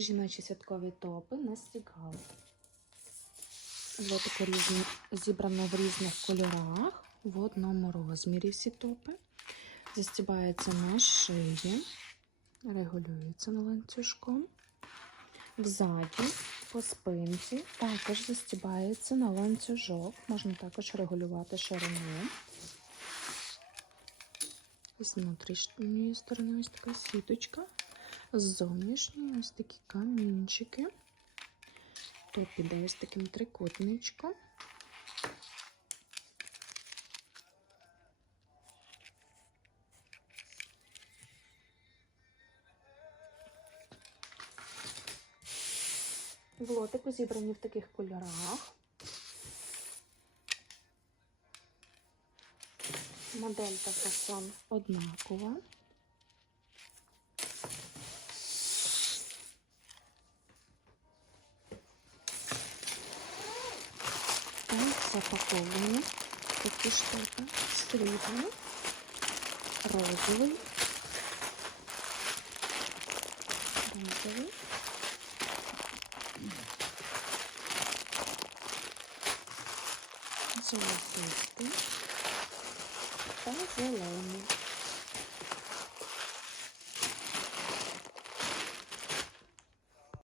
Жіночі святкові топи на стігал. Лотики різні, зібрано в різних кольорах, в одному розмірі всі топи. Застібається на шиї, регулюється на ланцюжком. Взаді, по спинці, також застібається на ланцюжок. Можна також регулювати ширину. З внутрішньої сторони ось така сіточка. Зовнішньої ось такі камінчики. Топ іде ось таким трикутничком. В лотику зібрані в таких кольорах. Модель та фасон однакова. Та запаковані такі штуки. Срібний, розовий, розовий. Золотистий та зелений.